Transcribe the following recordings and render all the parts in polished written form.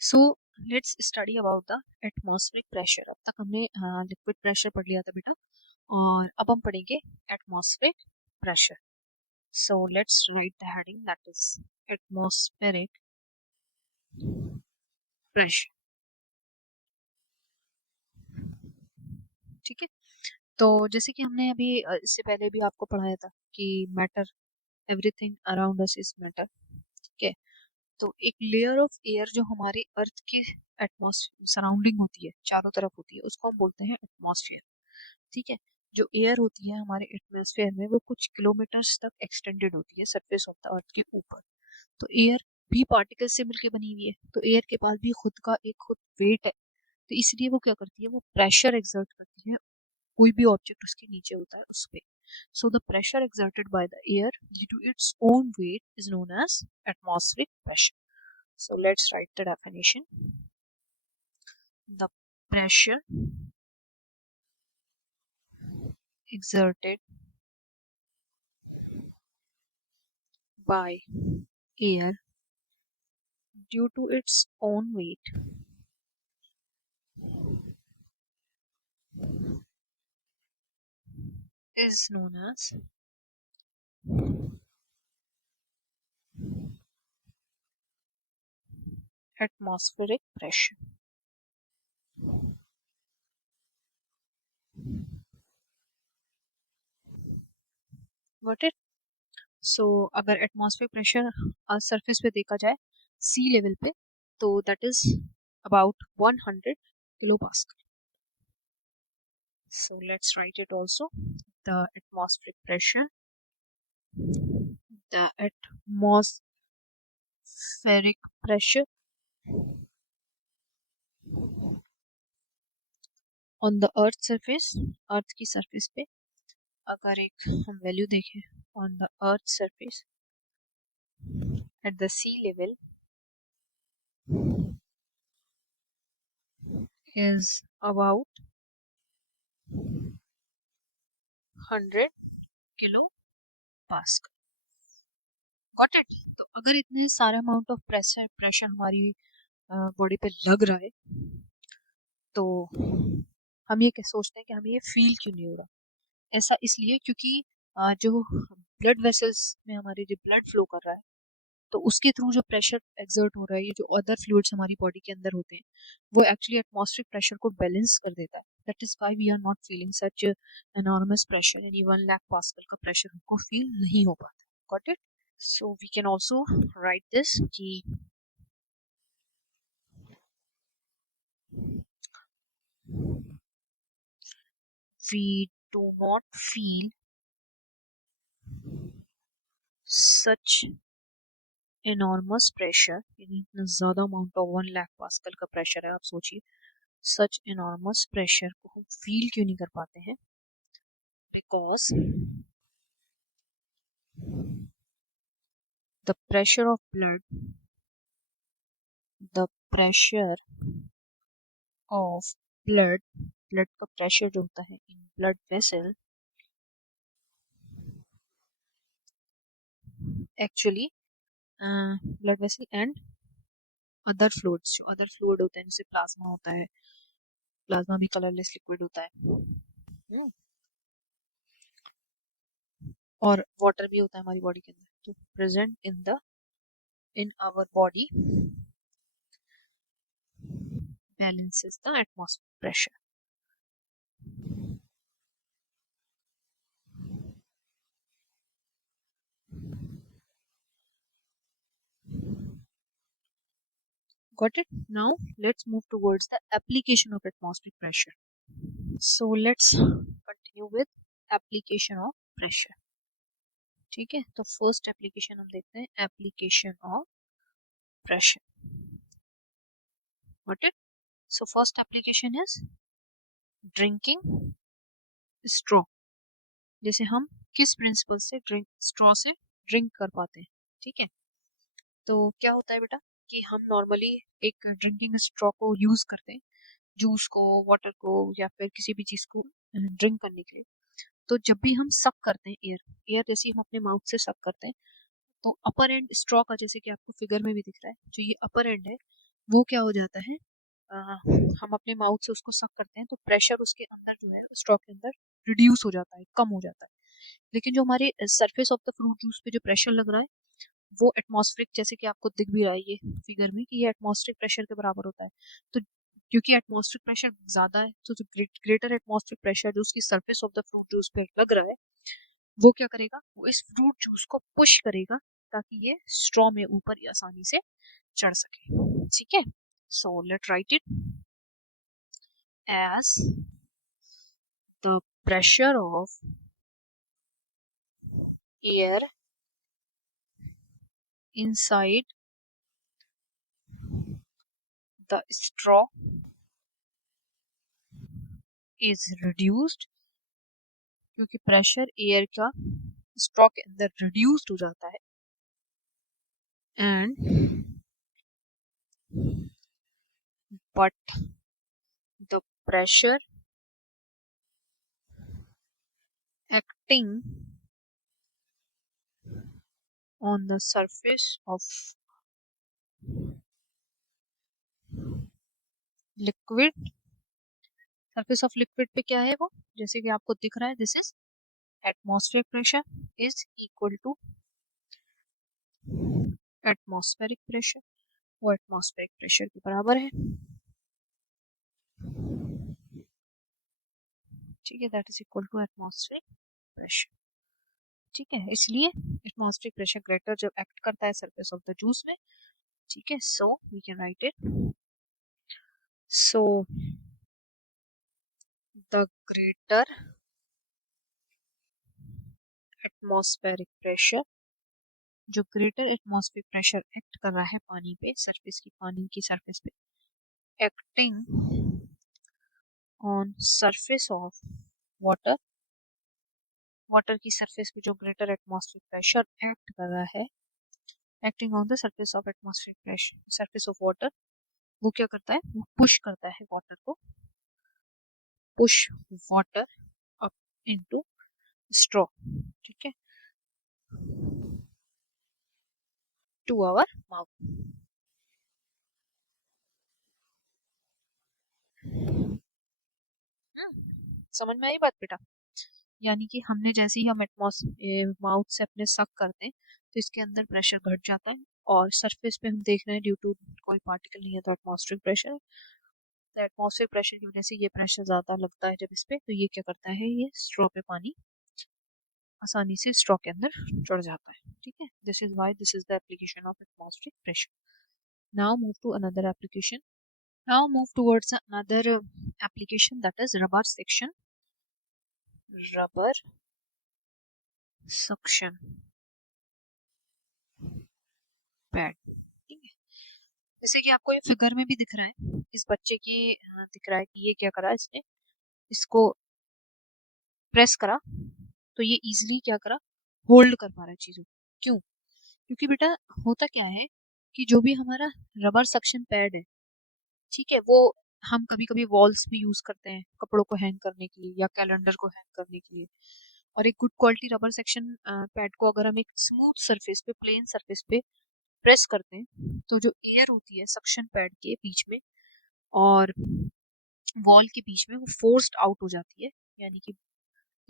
So let's study about the atmospheric pressure. अब तक हमने लिक्विड प्रेशर पढ़ लिया था बेटा, और अब हम पढ़ेंगे atmospheric pressure. So let's write the heading, that is atmospheric pressure. ठीक है, तो जैसे कि हमने अभी इससे पहले भी आपको पढ़ाया था कि matter, everything around us is matter. ठीक है, तो एक लेयर ऑफ एयर जो हमारी अर्थ की एटमॉस्फेयर सराउंडिंग होती है, चारों तरफ होती है, उसको हम बोलते हैं एटमॉस्फेयर। ठीक है, जो एयर होती है हमारे एटमॉस्फेयर में वो कुछ किलोमीटर्स तक एक्सटेंडेड होती है सरफेस ऑफ द अर्थ के ऊपर। तो एयर भी पार्टिकल से मिलकर बनी हुई है, तो एयर के पास भी खुद का एक खुद वेट है, तो इसलिए वो क्या करती है, वो प्रेशर एक्सर्ट करती है कोई भी ऑब्जेक्ट उसके नीचे होता है उस पे। So the pressure exerted by the air due to its own weight is known as atmospheric pressure. So let's write the definition. The pressure exerted by air due to its own weight is known as atmospheric pressure. Got it? So अगर atmospheric pressure surface पे देखा जाए सी level पे, तो that is about 100 kilo pascal. So let's write it also. The atmospheric pressure, the atmospheric pressure on the earth surface, earth की surface पे अगर एक हम वैल्यू देखें on the earth surface at the sea level is about 100 kilo pascal. Got it? तो अगर इतने सारे अमाउंट ऑफ प्रेशर हमारी बॉडी पे लग रहा है, तो हम ये सोचते हैं कि हमें ये फील क्यों नहीं हो रहा. ऐसा इसलिए क्योंकि जो ब्लड वेसल्स में हमारे जो ब्लड फ्लो कर रहा है, तो उसके थ्रू जो प्रेशर एक्सर्ट हो रहा है, ये जो अदर फ्लूइड्स हमारी बॉडी के अंदर होते हैं, वो एक्चुअली एटमॉस्फेरिक प्रेशर को बैलेंस कर देता है. That is why we are not feeling such enormous pressure, यानी 1 लाख पास्कल का प्रेशर हमको फील नहीं हो पाता. Got it? So we can also write this कि we do not feel such enormous pressure, यानी इतना ज़्यादा अमाउंट ऑफ 1 लाख पास्कल का प्रेशर है. आप सोचिए, सच enormous प्रेशर को हम फील क्यों नहीं कर पाते हैं? Because the pressure of blood, the pressure of blood, blood का प्रेशर जो होता है in blood vessel actually blood vessel and other fluids, जो other fluid होते हैं जैसे प्लाज्मा होता है, प्लाज्मा भी कलरलेस लिक्विड होता है, और वाटर भी होता है हमारी बॉडी के अंदर, तो present in our body balances the atmospheric pressure. Got it? Now let's move towards the application of atmospheric pressure. So let's continue with application of pressure. ठीक है, तो फर्स्ट एप्लीकेशन हम देखते हैं, application of pressure. Got it? So first application is drinking straw. जैसे हम किस principal से स्ट्रॉ से ड्रिंक कर पाते हैं. ठीक है, तो क्या होता है बेटा कि हम नॉर्मली एक ड्रिंकिंग स्ट्रॉ को यूज करते हैं जूस को, वाटर को, या फिर किसी भी चीज को ड्रिंक करने के लिए. तो जब भी हम सक करते हैं एयर, एयर जैसे हम अपने माउथ से सक करते हैं, तो अपर एंड स्ट्रॉ का, जैसे कि आपको फिगर में भी दिख रहा है, जो ये अपर एंड है, वो क्या हो जाता है, अ, हम अपने माउथ से उसको सक करते हैं तो प्रेशर उसके अंदर जो है स्ट्रॉ के अंदर रिड्यूस हो जाता है, कम हो जाता है। लेकिन जो हमारे surface of the fruit juice पे जो प्रेशर लग रहा है वो एटमॉस्फेरिक, जैसे कि आपको दिख भी रहा है ये फिगर में कि ये एटमॉस्फेरिक प्रेशर के बराबर होता है। तो क्योंकि एटमॉस्फेरिक प्रेशर ज्यादा है तो जो ग्रेटर एटमॉस्फेरिक प्रेशर जो उसकी surface of the fruit juice पे लग रहा है वो क्या करेगा, वो इस फ्रूट जूस को पुश करेगा ताकि ये स्ट्रॉ में ऊपर आसानी से चढ़ सके। ठीक है, so let write it as the pressure of air inside the straw is reduced, क्योंकि प्रेशर एयर का स्ट्रॉ के अंदर रिड्यूस्ड हो जाता है, and but the pressure acting on the surface of liquid, surface of liquid पे क्या है वो, जैसे कि आपको दिख रहा है, this is atmospheric pressure is equal to atmospheric pressure, वो एटमॉस्फेरिक प्रेशर के बराबर है। ठीक है, that is equal to atmospheric pressure. ठीक है, इसलिए एटमॉस्फेरिक प्रेशर ग्रेटर जब एक्ट करता है सरफेस ऑफ द जूस में। ठीक है, so we can write it, so the greater atmospheric pressure, जो ग्रेटर एटमॉस्फेरिक प्रेशर एक्ट कर रहा है पानी पे, सरफेस की, पानी की सरफेस पे, acting on surface of water, water की सरफेस पे जो ग्रेटर एटमॉस्फेरिक प्रेशर एक्ट कर रहा है, acting on the surface of atmospheric pressure, surface of water, वो क्या करता है, वो पुश करता है वाटर को, push water up into straw. ठीक है, टू आवर माउथ। समझ में आई बात बेटा? यानी कि हमने जैसे ही हम माउथ से अपने सक करते हैं तो इसके अंदर प्रेशर घट जाता है, और सरफेस पे हम देख रहे हैं ड्यू टू कोई पार्टिकल नहीं है तो एटमॉस्फेरिक प्रेशर है, तो एटमॉस्फेरिक प्रेशर की वजह से ये प्रेशर ज्यादा लगता है जब इस पे, तो ये क्या करता है, ये स्ट्रॉ पे पानी आसानी से स्ट्रॉ के अंदर चढ़ जाता है। ठीक है, this is why this is the application of atmospheric pressure. Now move to another application, now move towards another application, that is rubber section, rubber suction pad। ठीक है, जैसे कि आपको ये फिगर में भी दिख रहा है, इस बच्चे की दिख रहा है कि ये क्या करा, इसने इसको प्रेस करा तो ये इजीली क्या करा, होल्ड कर पा रहा है चीजों को। क्यों? क्योंकि बेटा होता क्या है कि जो भी हमारा रबर सक्शन पैड है, ठीक है, वो हम कभी कभी वॉल्स भी यूज करते हैं कपड़ों को हैंग करने के लिए या कैलेंडर को हैंग करने के लिए। और एक good quality rubber section pad को अगर हम एक स्मूथ सरफेस पे, प्लेन सरफेस पे प्रेस करते हैं तो जो एयर होती है सक्शन पैड के बीच में और वॉल के बीच में, वो फोर्स्ड आउट हो जाती है, यानी कि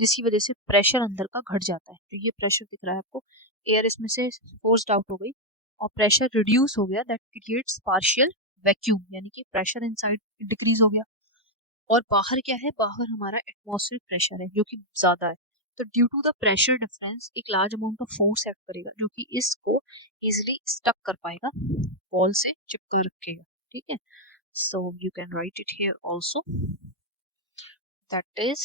जिसकी वजह से प्रेशर अंदर का घट जाता है। तो ये प्रेशर दिख रहा है आपको, एयर इसमें से फोर्स्ड आउट हो गई और प्रेशर रिड्यूस हो गया, दैट क्रिएट्स पार्शियल वैक्यूम, यानी कि प्रेशर इनसाइड डिक्रीज हो गया। और बाहर क्या है, बाहर हमारा एटमॉस्फेरिक प्रेशर है जो कि ज्यादा है। तो due to the pressure difference एक large amount of force act करेगा जो कि इसको इजिली स्टक कर पाएगा, वॉल से चिपका रखेगा। ठीक है, so you can write it here also, that is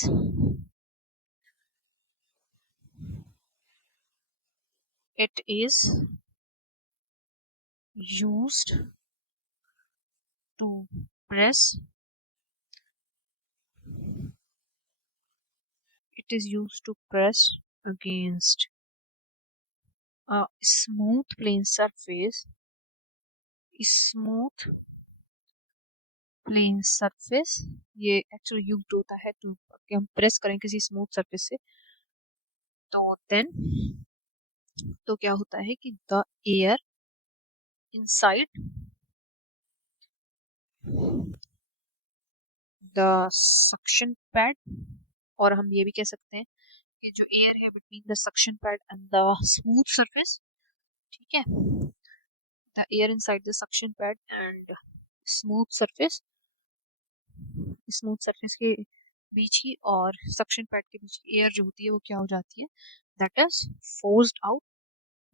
it is used to press, it is used to press against a smooth plane surface, smooth plane surface. ये एक्चुअली यूज होता है टू कि हम प्रेस करें किसी smooth surface से, तो then तो क्या होता है कि the air inside the suction pad, और हम ये भी कह सकते हैं कि जो एयर है between the suction pad and the smooth surface, ठीक है, the air inside the suction pad and smooth surface, smooth surface के बीच की और सक्शन पैड के बीच की एयर जो होती है वो क्या हो जाती है, that is forced out,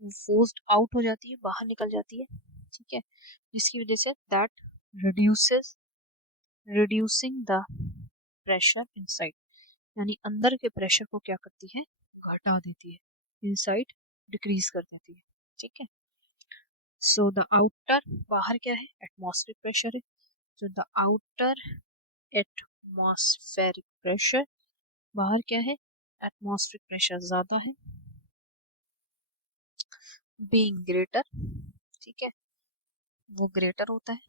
forced out हो जाती है, बाहर निकल जाती है, ठीक है, जिसकी वजह say that reduces reducing the pressure inside, यानी अंदर के प्रेशर को क्या करती है, घटा देती है, इनसाइड डिक्रीज कर देती है, ठीक है। सो द आउटर, बाहर क्या है, एटमॉस्फेरिक प्रेशर है, तो द आउटर एटमॉस्फेरिक प्रेशर, बाहर क्या है, एटमॉस्फेरिक प्रेशर ज्यादा है, बीइंग ग्रेटर, ठीक है, वो ग्रेटर होता है,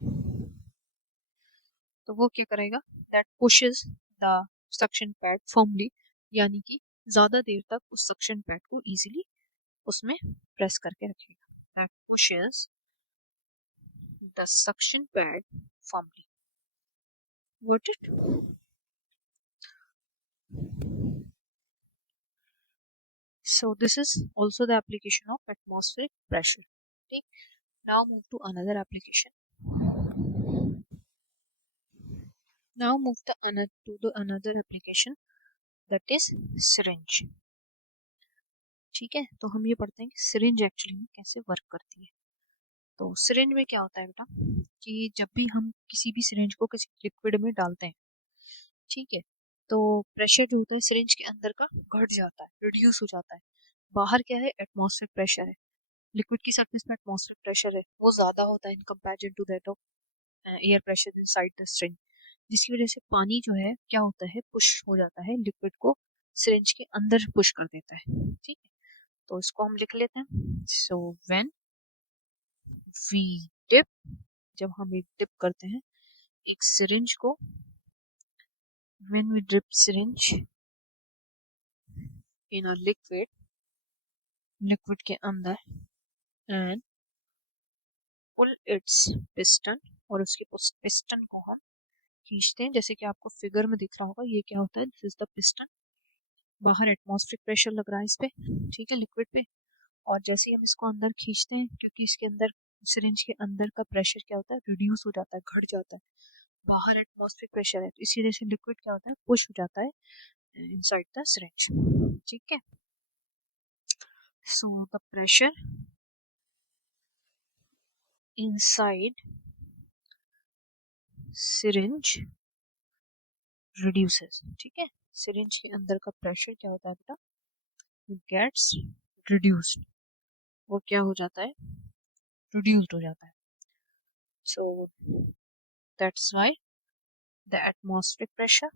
तो वो क्या करेगा, that pushes the suction pad firmly, यानी कि ज्यादा देर तक उस सक्शन पैड को इजीली उसमें प्रेस करके रखेगा, that pushes the suction pad firmly, got it? So this is also the application of atmospheric pressure. Okay. Now move to another application. Now move to the another application, that is syringe. ठीक है, तो हम ये पढ़ते हैं कि syringe actually में कैसे वर्क करती है। तो syringe में क्या होता है बेटा, कि जब भी हम किसी भी syringe को किसी लिक्विड में डालते हैं, ठीक है, तो प्रेशर जो होता है syringe के अंदर का घट जाता है, रिड्यूस हो जाता है। बाहर क्या है, एटमॉस्फेरिक प्रेशर है, लिक्विड की सरफेस में एटमॉस्फेरिक प्रेशर है, वो ज्यादा होता है in comparison to that of air pressure inside the syringe, जिसकी वजह से पानी जो है क्या होता है, पुश हो जाता है, लिक्विड को सिरिंज के अंदर पुश कर देता है, ठीक है। तो इसको हम लिख लेते हैं, सो व्हेन वी डिप, जब हम एक डिप करते हैं एक सिरिंज को, when we dip syringe in a liquid, liquid के अंदर, एंड पुल इट्स पिस्टन, और उसके उस पिस्टन को हम खींचते हैं, जैसे कि आपको फिगर में दिख रहा होगा, ये क्या होता है, दिस इज द पिस्टन, बाहर एटमॉस्फेरिक प्रेशर लग रहा है इस पे, ठीक है, लिक्विड पे, और जैसे ही हम इसको अंदर खींचते हैं, क्योंकि इसके अंदर सिरिंज के अंदर का प्रेशर क्या होता है, रिड्यूस हो जाता है, घट जाता है, बाहर एटमॉस्फेरिक प्रेशर है, तो इसी वजह से लिक्विड क्या होता है, पुश हो जाता है इनसाइड द सिरिंज, ठीक है। सो the pressure inside syringe reduces, ठीक है, सिरिंज के अंदर का प्रेशर क्या होता है बेटा, गेट्स रिड्यूस्ड, वो क्या हो जाता है, रिड्यूस्ड हो जाता है। So that is why the atmospheric pressure,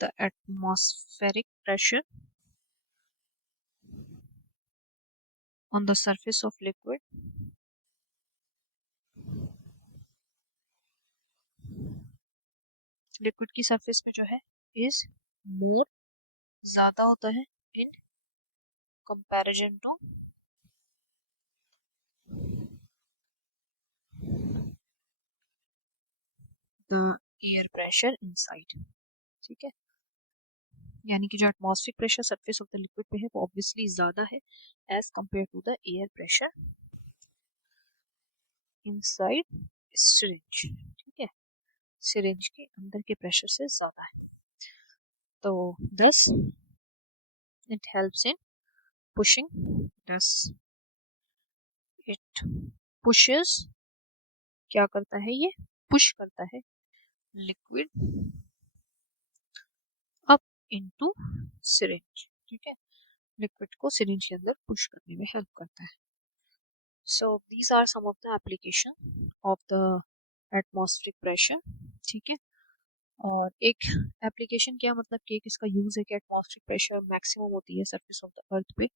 the atmospheric pressure on the surface of liquid liquid की सरफेस पे जो है इज मोर, ज्यादा होता है, in comparison to the air pressure inside, ठीक है, यानी कि जो atmospheric pressure surface of the liquid पे है वो ऑब्वियसली ज्यादा है as compare to the air pressure inside syringe, ठीक है, सिरिंज के अंदर के प्रेशर से ज्यादा है। तो thus it helps in pushing, thus it pushes, क्या करता है, ये पुश करता है लिक्विड अप इनटू सिरिंज, ठीक है, लिक्विड को सिरिंज के अंदर पुश करने में हेल्प करता है। So these are some of the application of the atmospheric pressure, ठीक है, और एक एप्लीकेशन क्या मतलब कि एक इसका यूज है कि एटमॉस्फेरिक प्रेशर मैक्सिमम होती है सरफेस ऑफ द अर्थ पे,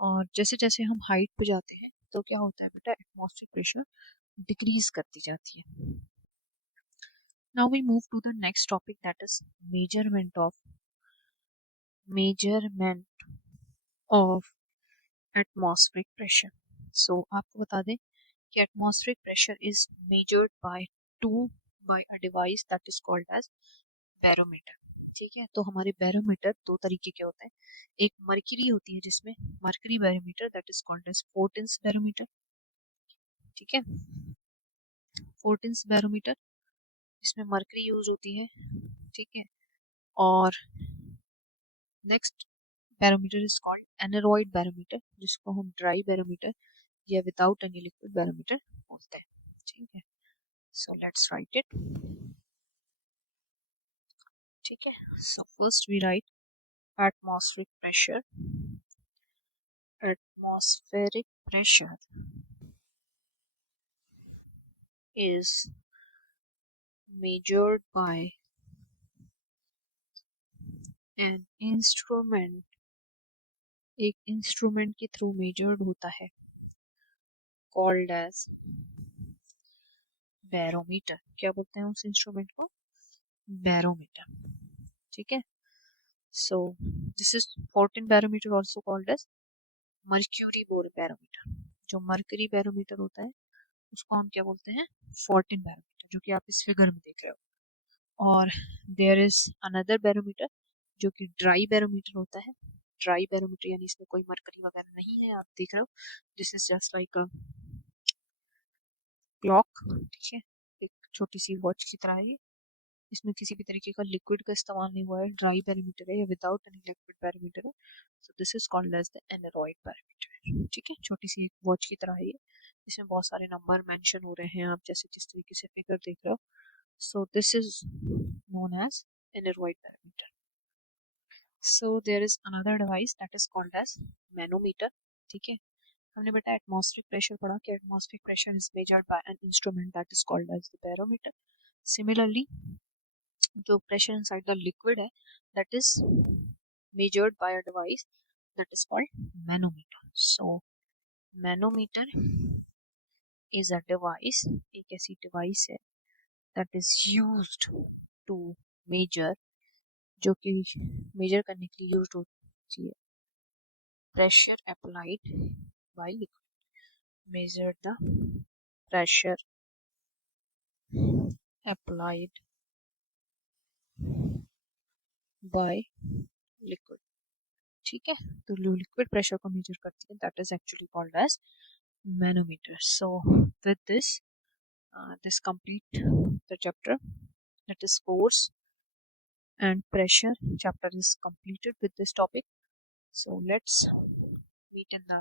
और जैसे जैसे हम हाइट पे जाते हैं तो क्या होता है बेटा, एटमॉस्फेरिक प्रेशर डिक्रीज करती जाती है। Now we move to the next topic, that is measurement of atmospheric pressure. So आपको बता दें कि atmospheric pressure is measured by a device that is called as barometer. ठीक है, तो हमारे बैरोमीटर दो तरीके के होते हैं। एक मर्क्यूरी होती है जिसमें mercury barometer that is called as Fortin's barometer. ठीक है, फोर्टिन्स बैरोमीटर इसमें मर्क्यूरी यूज होती है। ठीक है, और next barometer is called aneroid barometer, जिसको हम ड्राई बैरोमीटर या विदाउट एनी लिक्विड बैरोमीटर बोलते हैं। ठीक है, सो लेट्स राइट इट। ठीक है, so first we write atmospheric pressure. Atmospheric pressure is measured by an instrument, एक इंस्ट्रूमेंट के थ्रू मेजर्ड होता है, कॉल्ड एज बैरोमीटर। क्या बोलते हैं उस इंस्ट्रूमेंट को? बैरोमीटर। ठीक है, so this is Fortin barometer also called as mercury barometer. जो मर्क्यूरी बैरोमीटर होता है उसको हम क्या बोलते हैं? फोर्टिन बैरोमीटर, जो कि आप इस फिगर में देख रहे हो। और देयर इज अनदर बैरोमीटर जो कि ड्राई बैरोमीटर होता है। ड्राई बैरोमीटर यानी इसमें कोई मरकरी वगैरह नहीं है, आप देख रहे हो। This is just like a clock. ठीक है, एक छोटी सी वॉच की तरह है। इसमें किसी भी तरीके का लिक्विड का इस्तेमाल नहीं हुआ है। ड्राई बैरोमीटर है या विदाउट एनी लिक्विड बैरोमीटर है। So this is called as the aneroid barometer. ठीक है, छोटी सी एक वॉच की तरह है ये। इसमें बहुत सारे नंबर मेंशन हो रहे हैं, आप जैसे जिस तरीके से फिगर देख रहे हो। So this is known as aneroid barometer. So there is another device that is called as manometer। ठीक है, हमने बेटा एटमॉस्फेरिक प्रेशर पढ़ा कि atmospheric pressure is measured by an instrument that is called as the barometer. Similarly जो pressure inside the liquid है that is measured by a device that is called manometer. So manometer is a device, एक ऐसी device है that is used to measure, जो कि major करने के लिए यूज होती है pressure applied by liquid। Measure the pressure applied by liquid। ठीक है, तो जो लिक्विड प्रेशर को मेजर करती है that is actually called as manometer. So with this complete the chapter, that is force and pressure chapter is completed with this topic. So let's meet in the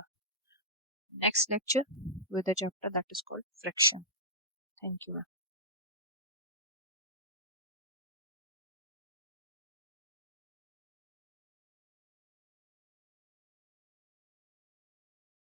next lecture with a chapter that is called friction. Thank you.